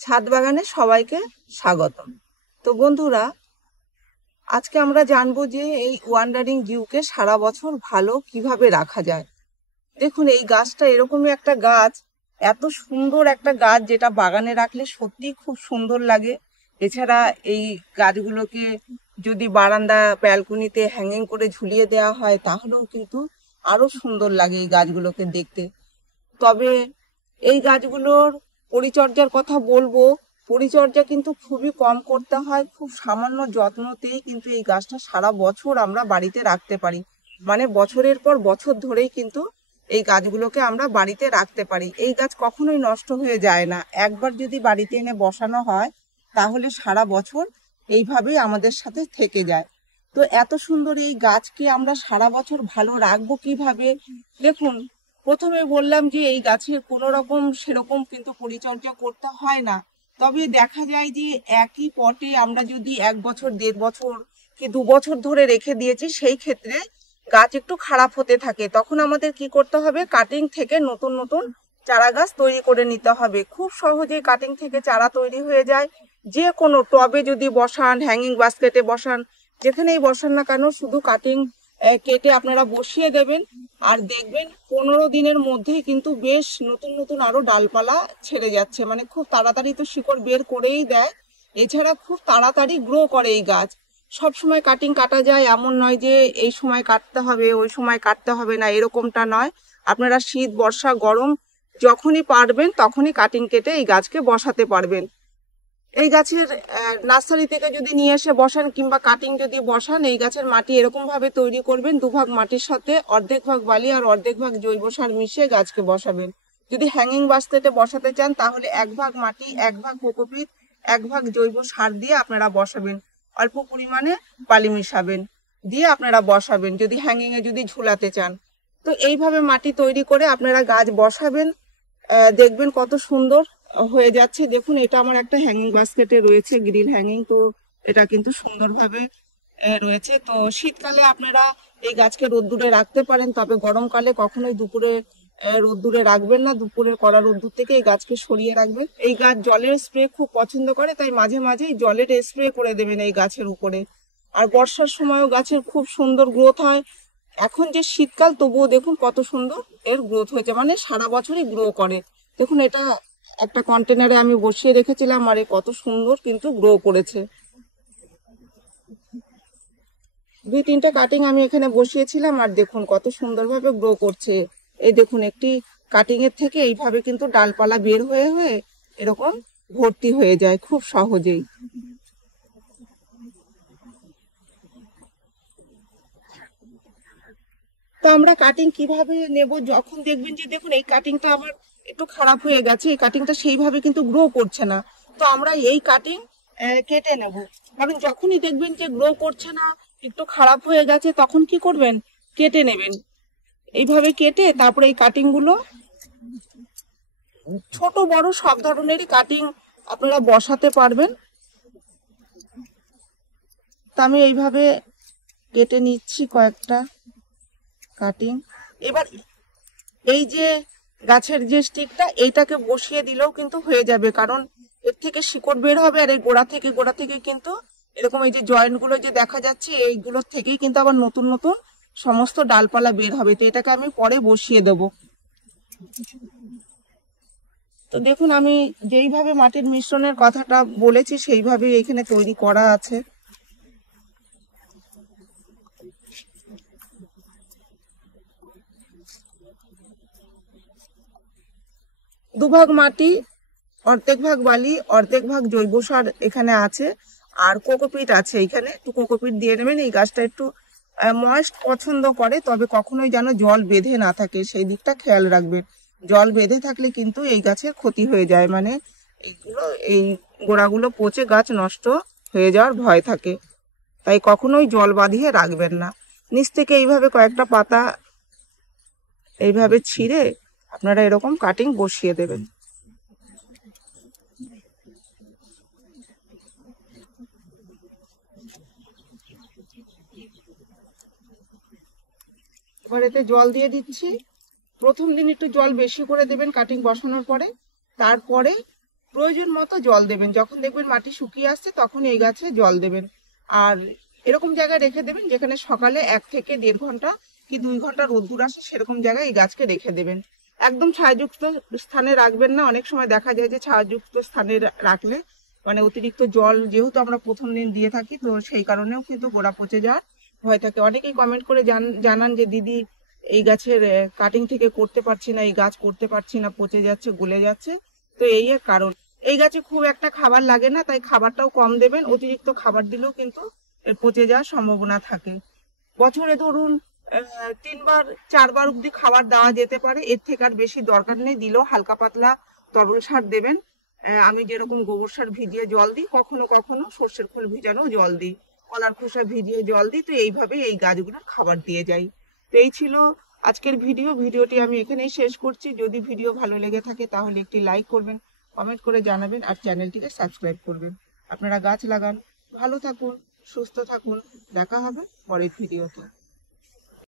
ছাদ বাগানে সবাইকে স্বাগতম। তো বন্ধুরা, আজকে আমরা জানবো যে এই ওয়ান্ডারিং জিউকে সারা বছর ভালো কিভাবে রাখা যায়। দেখুন, এই গাছটা এরকমই একটা গাছ, এত সুন্দর একটা গাছ যেটা বাগানে রাখলে সত্যি খুব সুন্দর লাগে। এছাড়া এই গাছগুলোকে যদি বারান্দা ব্যালকনিতে হ্যাঙ্গিং করে ঝুলিয়ে দেওয়া হয় তাহলেও কিন্তু আরো সুন্দর লাগে এই গাছগুলোকে দেখতে। তবে এই গাছগুলোর পরিচর্যার কথা বলবো, পরিচর্যা কিন্তু খুবই কম করতে হয়, খুব সামান্য যত্নতেই কিন্তু এই গাছটা সারা বছর আমরা বাড়িতে রাখতে পারি। মানে বছরের পর বছর ধরেই কিন্তু এই গাছগুলোকে আমরা বাড়িতে রাখতে পারি। এই গাছ কখনোই নষ্ট হয়ে যায় না, একবার যদি বাড়িতে এনে বসানো হয় তাহলে সারা বছর এইভাবেই আমাদের সাথে থেকে যায়। তো এত সুন্দর এই গাছকে আমরা সারা বছর ভালো রাখবো কিভাবে? দেখুন, প্রথমে বললাম যে এই গাছের কোনো রকম সেরকম কিন্তু পরিচর্যা করতে হয় না। তবে দেখা যায় যে একই পটে আমরা যদি 1 বছর 1.5 বছর কি 2 বছর ধরে রেখে দিয়েছি, সেই ক্ষেত্রে গাছ একটু খারাপ হতে থাকে। তখন আমাদের কি করতে হবে? কাটিং থেকে নতুন নতুন চারা গাছ তৈরি করে নিতে হবে। খুব সহজেই কাটিং থেকে চারা তৈরি হয়ে যায়। যে কোনো টবে যদি বসান, হ্যাঙ্গিং বাস্কেটে বসান, যেখানেই বসান না কেন, শুধু কাটিং কেটে আপনারা বসিয়ে দেবেন আর দেখবেন 15 দিনের মধ্যেই কিন্তু বেশ নতুন নতুন আরো ডালপালা ছেড়ে যাচ্ছে। মানে খুব তাড়াতাড়ি তো শিকড় বের করেই দেয়, এছাড়া খুব তাড়াতাড়ি গ্রো করে এই গাছ। সব সময় কাটিং কাটা যায় এমন নয় যে এই সময় কাটতে হবে ওই সময় কাটতে হবে না, এরকমটা নয়। আপনারা শীত বর্ষা গরম যখনই পারবেন তখনই কাটিং কেটে এই গাছকে বসাতে পারবেন। এই গাছের নার্সারি থেকে যদি নিয়ে এসে বসান কিংবা কাটিং যদি বসান, এই গাছের মাটি এরকম ভাবে তৈরি করবেন, 2 ভাগ মাটির সাথে অর্ধেক ভাগ বালি আর অর্ধেক ভাগ জৈব সার মিশিয়ে গাছকে বসাবেন। যদি হ্যাঙ্গিং বাস্কেটে বসাতে চান তাহলে 1 ভাগ মাটি, 1 ভাগ কোকোপিট, 1 ভাগ জৈব সার দিয়ে আপনারা বসাবেন। অল্প পরিমাণে বালি মিশাবেন, দিয়ে আপনারা বসাবেন যদি হ্যাঙ্গিং এ যদি ঝুলাতে চান। তো এইভাবে মাটি তৈরি করে আপনারা গাছ বসাবেন, দেখবেন কত সুন্দর হয়ে যাচ্ছে। দেখুন, এটা আমার একটা হ্যাঙ্গিং বাস্কেটে রয়েছে, গ্রিল হ্যাঙ্গিং। তো এটা কিন্তু সুন্দরভাবে রয়েছে। তো শীতকালে আপনারা এই গাছকে রোদ্দুরে রাখতে পারেন, তবে গরমকালে কখনোই দুপুরে রোদ্দুরে রাখবেন না। দুপুরের কড়া রোদ্দুর থেকে এই গাছকে সরিয়ে রাখবেন। এই গাছ জলের স্প্রে খুব পছন্দ করে, তাই মাঝে মাঝেই জলের স্প্রে করে দেবেন এই গাছের উপরে। আর বর্ষার সময়ও গাছের খুব সুন্দর গ্রোথ হয়। এখন যে শীতকাল, তবুও দেখুন কত সুন্দর এর গ্রোথ হয়েছে, মানে সারা বছরই গ্রো করে। দেখুন, এটা একটা কন্টেনারে আমি বসিয়ে রেখেছিলাম আর কত সুন্দর কিন্তু গ্রো করেছে। 2-3টা কাটিং আমি এখানে বসিয়েছিলাম আর দেখুন কত সুন্দরভাবে গ্রো করছে। এই দেখুন, একটি কাটিং এর থেকে এইভাবে কিন্তু ডালপালা বের হয়ে হয়ে এরকম ভর্তি হয়ে যায় খুব সহজেই। তো আমরা কাটিং কিভাবে নেব? যখন দেখবেন যে দেখুন এই কাটিংটা আমার একটু খারাপ হয়ে গেছে, এই কাটিংটা সেইভাবে কিন্তু গ্রো করছে না, তো আমরা এই কাটিং কেটে নেব। কারণ যখনই দেখবেন যে গ্রো করছে না, একটু খারাপ হয়ে গেছে, তখন কি করবেন? কেটে নেবেন। এইভাবে কেটে তারপরে এই কাটিং গুলো, ছোট বড় সব ধরনেরই কাটিং আপনারা বসাতে পারবেন। তা আমি এইভাবে কেটে নিচ্ছি কয়েকটা কাটিং। এবার এই যে গাছের যে স্টিকটা, এইটাকে বসিয়ে দিলেও কিন্তু হয়ে যাবে, কারণ এর থেকে শিকড় বের হবে আর এই গোড়া থেকে কিন্তু এরকম এই যে জয়েন্ট গুলো যে দেখা যাচ্ছে, এইগুলোর থেকেই কিন্তু আবার নতুন নতুন সমস্ত ডালপালা বের হবে। তো এটাকে আমি পরে বসিয়ে দেব। তো দেখুন, আমি যেইভাবে মাটির মিশ্রণের কথাটা বলেছি সেইভাবেই এখানে তৈরি করা আছে। দুভাগ মাটি, অর্ধেক ভাগ বালি, অর্ধেক ভাগ জৈব সার এখানে আছে, আর কোকোপিট আছে। এখানে একটু কোকোপিট দিয়ে নেবেন। এই গাছটা একটু ময়েস্ট পছন্দ করে, তবে কখনোই যেন জল বেঁধে না থাকে সেই দিকটা খেয়াল রাখবেন। জল বেঁধে থাকলে কিন্তু এই গাছের ক্ষতি হয়ে যায়, মানে এই গোড়াগুলো পচে গাছ নষ্ট হয়ে যাওয়ার ভয় থাকে। তাই কখনোই জল বাঁধিয়ে রাখবেন না। নিচ থেকে এইভাবে কয়েকটা পাতা এইভাবে ছিঁড়ে আপনারা এরকম কাটিং বসিয়ে দেবেন। এবার এতে জল দিয়ে দিচ্ছি। প্রথম দিন একটু জল বেশি করে দেবেন কাটিং বসানোর পরে, তারপরে প্রয়োজন মতো জল দেবেন। যখন দেখবেন মাটি শুকিয়ে আসছে তখন এই গাছে জল দেবেন। আর এরকম জায়গায় রেখে দেবেন যেখানে সকালে 1 থেকে 1.5 ঘন্টা কি 2 ঘন্টা রোদ্দুর আসে, সেরকম জায়গায় এই গাছকে রেখে দেবেন। একদম ছায়াযুক্ত স্থানে রাখবেন না। অনেক সময় দেখা যায় যে ছায়াযুক্ত স্থানে রাখলে মানে অতিরিক্ত জল যেহেতু আমরা প্রথম দিন দিয়ে থাকি, তো সেই কারণেও কিন্তু গোড়া পচে যাওয়ার ভয় থাকে। অনেকেই কমেন্ট করে জানান যে দিদি এই গাছের কাটিং থেকে করতে পারছি না, এই গাছ করতে পারছি না, পচে যাচ্ছে, গলে যাচ্ছে। তো এই এক কারণ। এই গাছে খুব একটা খাবার লাগে না, তাই খাবারটাও কম দেবেন। অতিরিক্ত খাবার দিলেও কিন্তু এর পচে যাওয়ার সম্ভাবনা থাকে। বছরে ধরুন 3 বার 4 বার অব্দি খাবার দেওয়া যেতে পারে, এর থেকে আর বেশি দরকার নেই। দিলেও হালকা পাতলা তরল সার দেবেন। আমি যেরকম গোবর সার ভিজিয়ে জল দিই, কখনো কখনো সর্ষের খোল ভিজানো জল দিই, কলার খোসা ভিজিয়ে জল দিই। তো এইভাবে এই গাছগুলোর খাবার দিয়ে যাই। তো এই ছিল আজকের ভিডিওটি আমি এখানেই শেষ করছি। যদি ভিডিও ভালো লেগে থাকে তাহলে একটি লাইক করবেন, কমেন্ট করে জানাবেন আর চ্যানেলটিকে সাবস্ক্রাইব করবেন। আপনারা গাছ লাগান, ভালো থাকুন, সুস্থ থাকুন। দেখা হবে পরের ভিডিওতে।